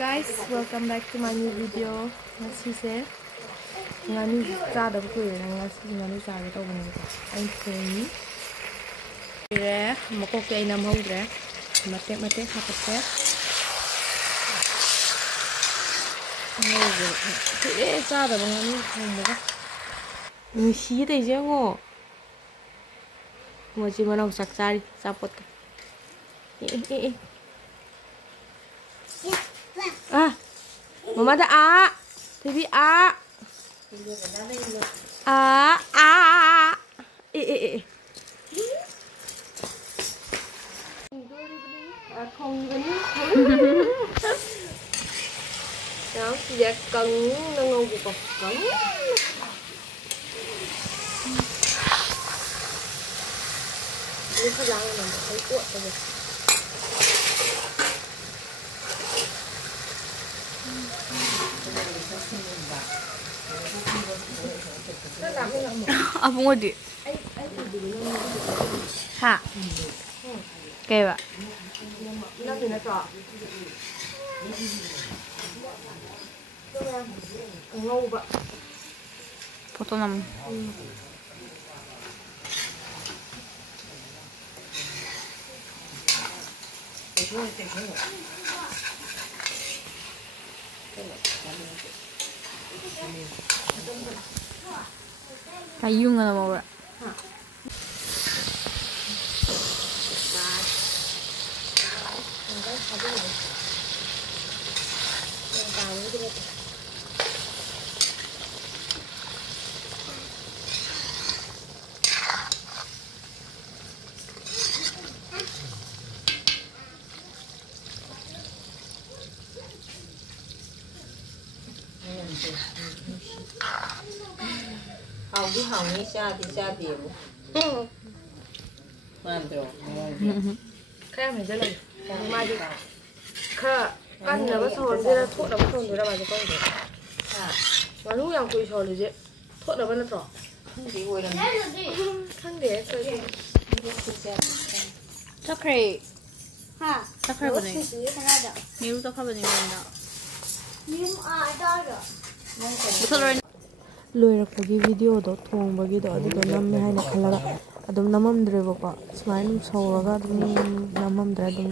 Guys, welcome back to my new video. Ngasise ngani chadaba kuire ngasi ngani chage tawbane ko ai thoni re makok ai nam hawdre mate hapate no chadaba ngani thongba ni si dei je go moji manau saksari sapot à mama đã thì bị không đó giờ cần nó ngon gì còn cứng nó làm mà thấy cuộn rồi Abang Odi. Ha. Kayak ba? Foto nam. Ayun nga naman wala. Hầu hầu như xa thì xa điểm mà được khai mình sẽ làm mai đi khai ăn là bắt sồn thế là thuốc là bắt sồn rồi là bà sẽ con được mà lúc nào cùi sồn rồi chứ thuốc là bắt nó trỏ thì ngồi làm khăn để cái Chocolate. Ha. Chocolate ba ni? Canada. Niru chocolate ba ni mo? Nim ada. Betul rin. loirakpagi video do thongbagi do adu namme haina khalaga adum namamdre bako smain sawraga adum namamdre adum